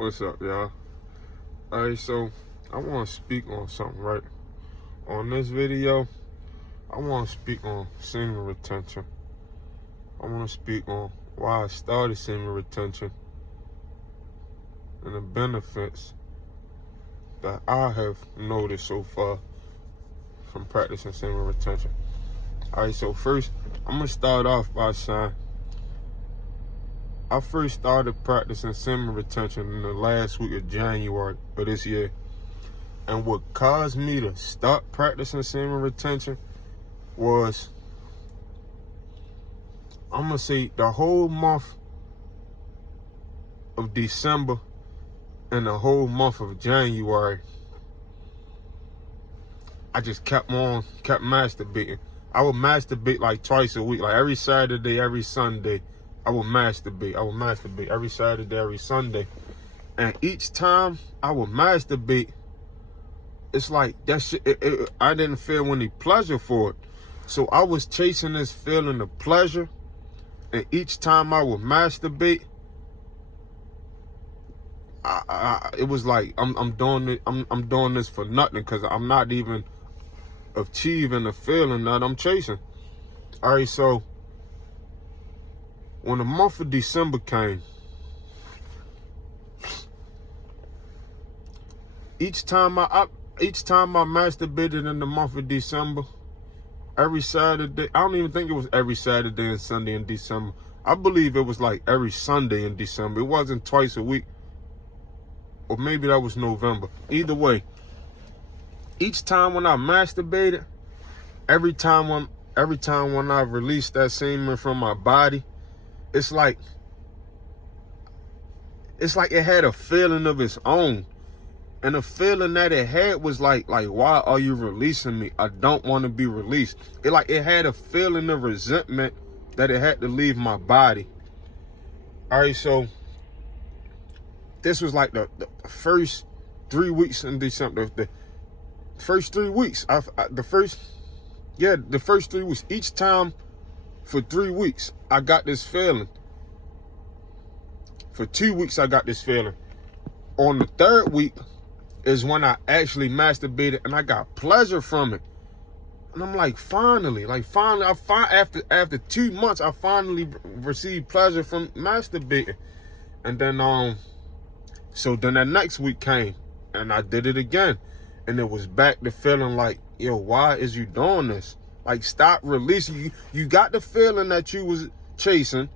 What's up, y'all? Alright, so I want to speak on something, right? On this video, I want to speak on semen retention. I want to speak on why I started semen retention and the benefits that I have noticed so far from practicing semen retention. Alright, so first, I'm going to start off by saying I first started practicing semen retention in the last week of January of this year. And what caused me to start practicing semen retention was, I'm going to say, the whole month of December and the whole month of January, I just kept masturbating. I would masturbate like twice a week, like every Saturday, every Sunday. I would masturbate every Saturday, every Sunday. And each time I would masturbate, it's like that shit, I didn't feel any pleasure for it. So I was chasing this feeling of pleasure. And each time I would masturbate, it was like I'm doing this for nothing, because I'm not even achieving the feeling that I'm chasing. All right, so when the month of December came, each time I masturbated in the month of December, every Saturday, I don't even think it was every Saturday and Sunday in December. I believe it was like every Sunday in December. It wasn't twice a week, or maybe that was November. Either way, each time when I masturbated, every time when I released that semen from my body, it's like it had a feeling of its own. And the feeling that it had was like, why are you releasing me? I don't want to be released. It had a feeling of resentment that it had to leave my body. All right, so this was like the first 3 weeks in December. The first 3 weeks. The first 3 weeks. Each time for 3 weeks, I got this feeling. For 2 weeks, I got this feeling. On the third week is when I actually masturbated and I got pleasure from it. And I'm like, finally, after 2 months, I finally received pleasure from masturbating. And then, so then that next week came and I did it again. And it was back to feeling like, yo, why is you doing this? Like, stop releasing. You got the feeling that you was chasing.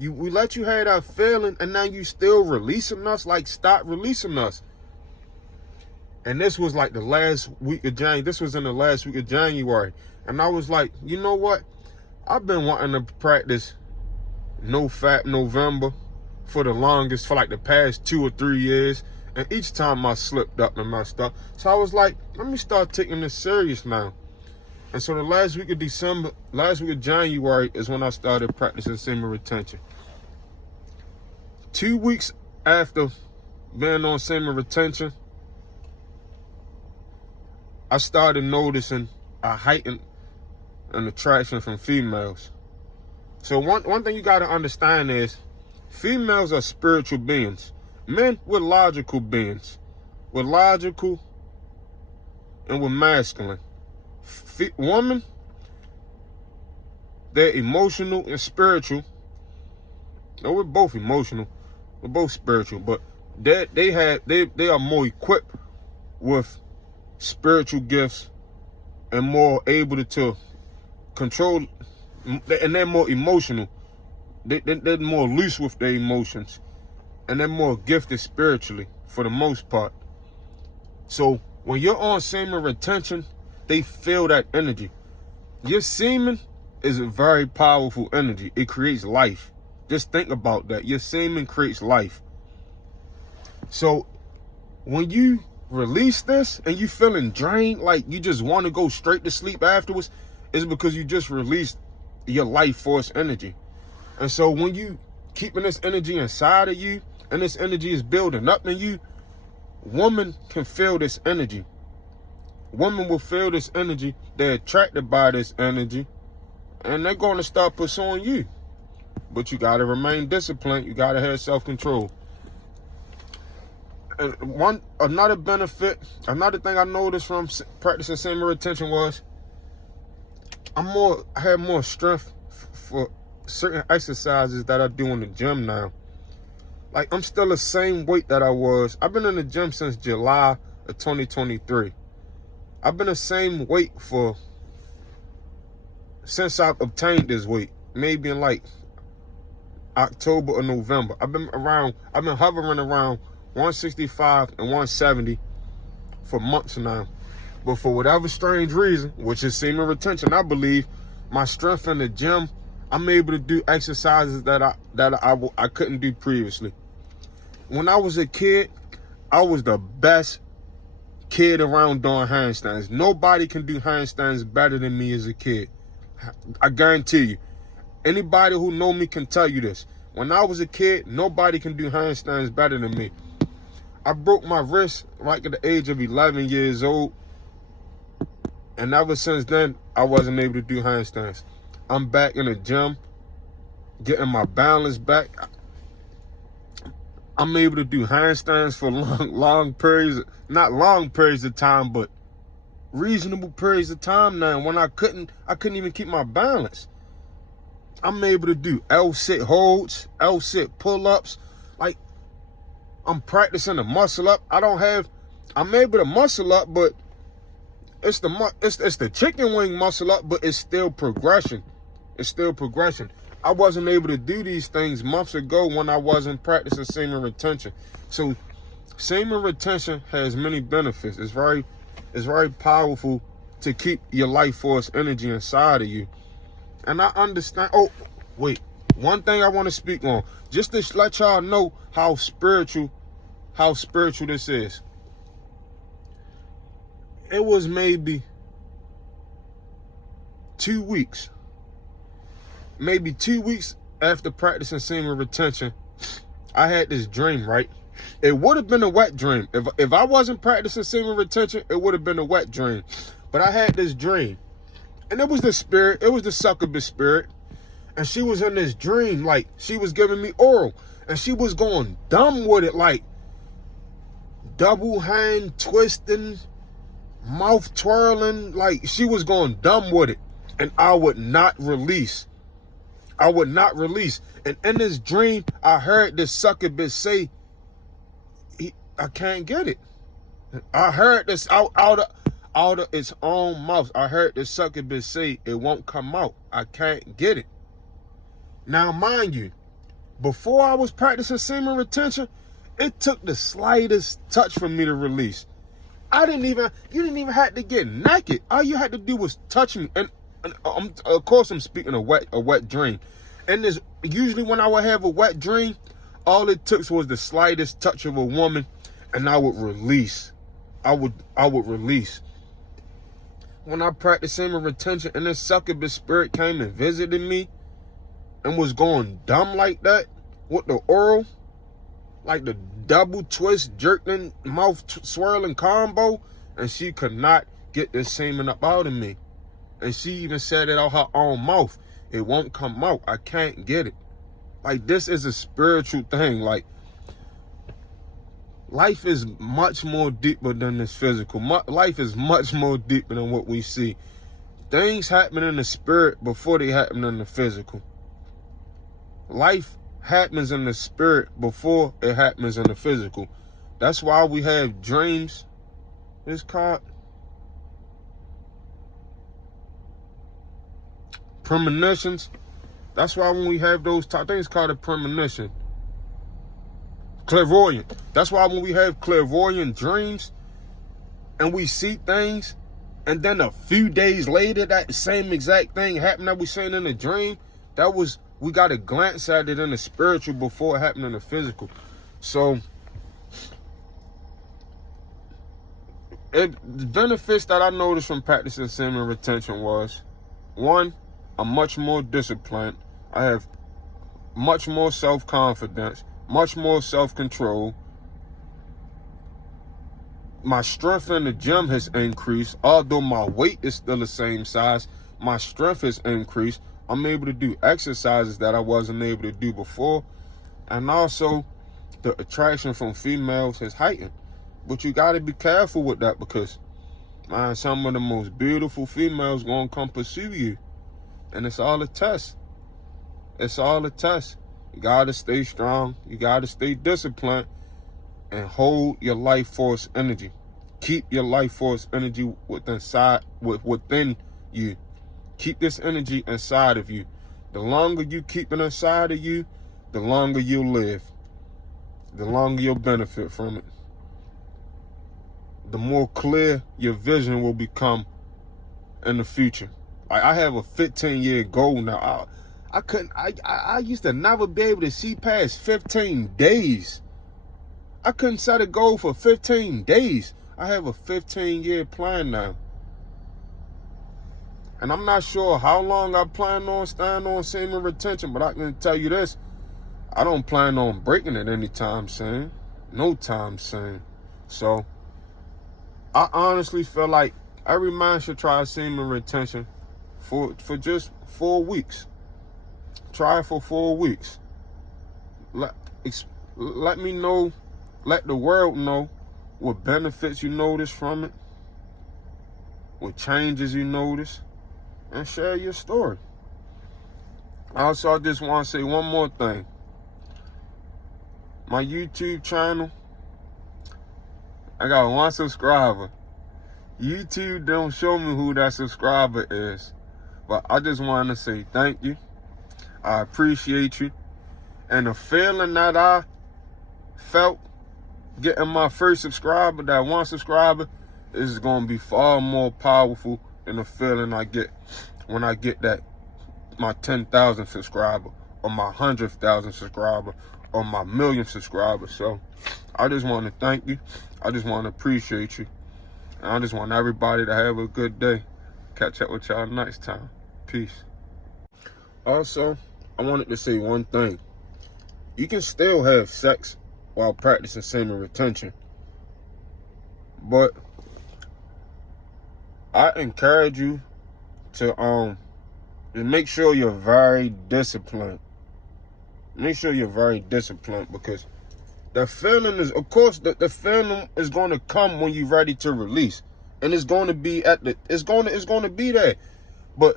We let you have that feeling, and now you still releasing us. Like, stop releasing us. And this was like the last week of January. This was in the last week of January. And I was like, you know what? I've been wanting to practice No Fap November for the longest, for like the past 2 or 3 years. And each time I slipped up and messed up. So I was like, let me start taking this serious now. And so the last week of January is when I started practicing semen retention. 2 weeks after being on semen retention, I started noticing a heightened an attraction from females. So one thing you got to understand is females are spiritual beings. Men, we're logical beings. We're logical and we're masculine. Women, they're emotional and spiritual. No, we're both emotional. We're both spiritual, but they are more equipped with spiritual gifts and more able to control, and they're more emotional. They're more loose with their emotions, and they're more gifted spiritually for the most part. So when you're on semen retention, they feel that energy. Your semen is a very powerful energy. It creates life. Just think about that. Your semen creates life. So when you release this and you feeling drained, like you just want to go straight to sleep afterwards, it's because you just released your life force energy. And so when you keeping this energy inside of you and this energy is building up in you, women can feel this energy. Women will feel this energy. They're attracted by this energy, and they're going to start pursuing you. But you got to remain disciplined. You got to have self-control. another benefit, another thing I noticed from practicing semen retention was I had more strength for certain exercises that I do in the gym now. Like, I'm still the same weight that I was. I've been in the gym since July of 2023. I've been the same weight since I've obtained this weight, maybe in like October or November. I've been hovering around 165 and 170 for months now. But for whatever strange reason, which is semen retention, I believe, my strength in the gym, I'm able to do exercises that I couldn't do previously. When I was a kid, I was the best kid around doing handstands. Nobody can do handstands better than me as a kid. I guarantee you. Anybody who know me can tell you this. When I was a kid, nobody can do handstands better than me. I broke my wrist right at the age of 11 years old. And ever since then, I wasn't able to do handstands. I'm back in the gym, getting my balance back. I'm able to do handstands for long periods, not long periods of time, but reasonable periods of time now. When I couldn't even keep my balance. I'm able to do L-sit holds, L-sit pull-ups. Like, I'm practicing the muscle up. I'm able to muscle up, but it's the chicken wing muscle up, but it's still progression. It's still progression. I wasn't able to do these things months ago when I wasn't practicing semen retention. So semen retention has many benefits. It's very powerful to keep your life force energy inside of you. And I understand. Oh, wait. One thing I want to speak on, just to let y'all know how spiritual this is. It was maybe 2 weeks. Maybe 2 weeks after practicing semen retention, I had this dream, right? It would have been a wet dream. If I wasn't practicing semen retention, it would have been a wet dream. But I had this dream. And it was the spirit, it was the succubus spirit. And she was in this dream, like, she was giving me oral. And she was going dumb with it, like, double hand twisting, mouth twirling. Like, she was going dumb with it. And I would not release. And in this dream, I heard this succubus say, I can't get it. I heard this out of its own mouth. I heard the succubus say, it won't come out. I can't get it. Now, mind you, before I was practicing semen retention, it took the slightest touch for me to release. You didn't even have to get naked. All you had to do was touch me. And of course, I'm speaking of a wet dream. And usually when I would have a wet dream, all it took was the slightest touch of a woman, and I would release. I would release. When I practiced semen retention and this succubus spirit came and visited me and was going dumb like that with the oral, like the double twist, jerking, mouth swirling combo, and she could not get this semen up out of me. And she even said it out her own mouth. It won't come out. I can't get it. Like, this is a spiritual thing. Like, life is much more deeper than this physical. Life is much more deeper than what we see. Things happen in the spirit before they happen in the physical. Life happens in the spirit before it happens in the physical. That's why we have dreams. It's called premonitions. That's why when we have those I think it's called a premonition. Clairvoyant. That's why when we have clairvoyant dreams and we see things, and then a few days later that same exact thing happened that we seen in a dream, we got to glance at it in the spiritual before it happened in the physical. So the benefits that I noticed from practicing semen retention was, one, I'm much more disciplined. I have much more self-confidence, much more self-control. My strength in the gym has increased. Although my weight is still the same size, my strength has increased. I'm able to do exercises that I wasn't able to do before. And also, the attraction from females is heightened. But you got to be careful with that, because, man, some of the most beautiful females gonna come pursue you, and it's all a test. It's all a test. You gotta stay strong. You gotta stay disciplined, and hold your life force energy. Keep your life force energy within you. Keep this energy inside of you. The longer you keep it inside of you, the longer you'll live. The longer you'll benefit from it. The more clear your vision will become in the future. Like, I have a 15-year goal now. I used to never be able to see past 15 days. I couldn't set a goal for 15 days. I have a 15-year plan now. And I'm not sure how long I plan on staying on semen retention, but I can tell you this. I don't plan on breaking it anytime soon. No time soon. So, I honestly feel like every man should try semen retention for just 4 weeks. Try it for 4 weeks. Let me know, let the world know what benefits you notice from it, what changes you notice, and share your story. Also, I just want to say one more thing. My YouTube channel, I got 1 subscriber. YouTube don't show me who that subscriber is, but I just want to say thank you. I appreciate you. And the feeling that I felt getting my first subscriber, that 1 subscriber, is going to be far more powerful than the feeling I get when I get that my 10,000 subscriber, or my 100,000 subscriber, or my 1,000,000 subscribers. So I just want to thank you. I just want to appreciate you. And I just want everybody to have a good day. Catch up with y'all next time. Peace. Also, I wanted to say one thing. You can still have sex while practicing semen retention, but I encourage you to make sure you're very disciplined. Make sure you're very disciplined, because the feeling is, of course, the feeling is going to come when you're ready to release, and it's going to be it's going to be there. But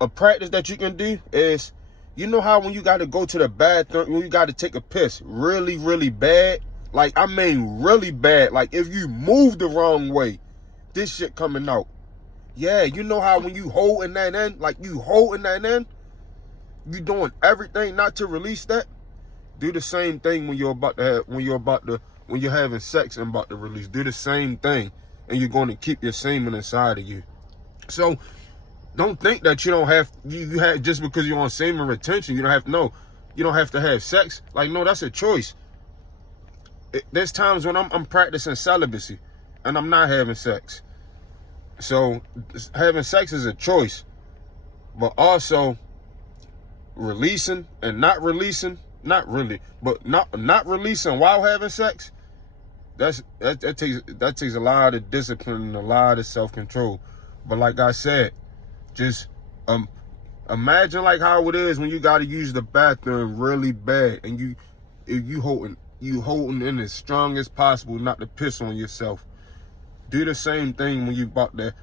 a practice that you can do is, you know how when you got to go to the bathroom, when you got to take a piss really, really bad, like, I mean really bad, like if you move the wrong way, this shit coming out. Yeah, you know how when you holding that in, like you holding that in, you doing everything not to release that. Do the same thing when you're having sex and about to release. Do the same thing, and you're going to keep your semen inside of you. So don't think that you don't have, you have, just because you're on semen retention, you don't have to have sex. Like, no, that's a choice. There's times when I'm practicing celibacy and I'm not having sex. So having sex is a choice, but also releasing and not releasing, not releasing while having sex, that takes a lot of discipline and a lot of self-control. But like I said, just imagine like how it is when you got to use the bathroom really bad, and you holding in as strong as possible not to piss on yourself. Do the same thing when you about to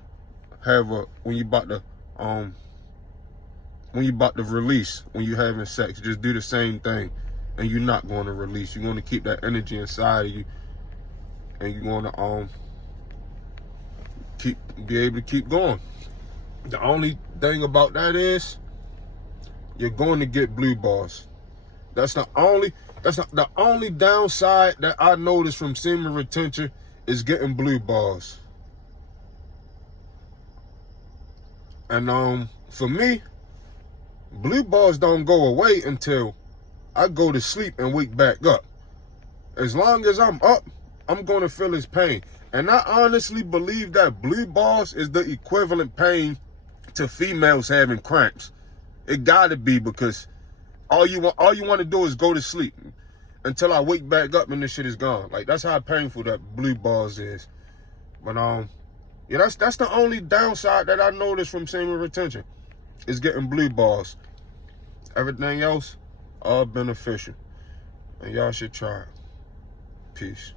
release, when you're having sex. Just do the same thing, and you're not going to release. You're going to keep that energy inside of you, and you're going to be able to keep going. The only thing about that is you're going to get blue balls. That's the only downside that I noticed from semen retention, is getting blue balls. And for me, blue balls don't go away until I go to sleep and wake back up. As long as I'm up, I'm going to feel this pain. And I honestly believe that blue balls is the equivalent pain to females having cramps. It gotta be, because all you want to do is go to sleep until I wake back up and this shit is gone. Like, that's how painful that blue balls is. But yeah, that's the only downside that I noticed from semen retention, is getting blue balls. Everything else, all beneficial. and y'all should try it. Peace.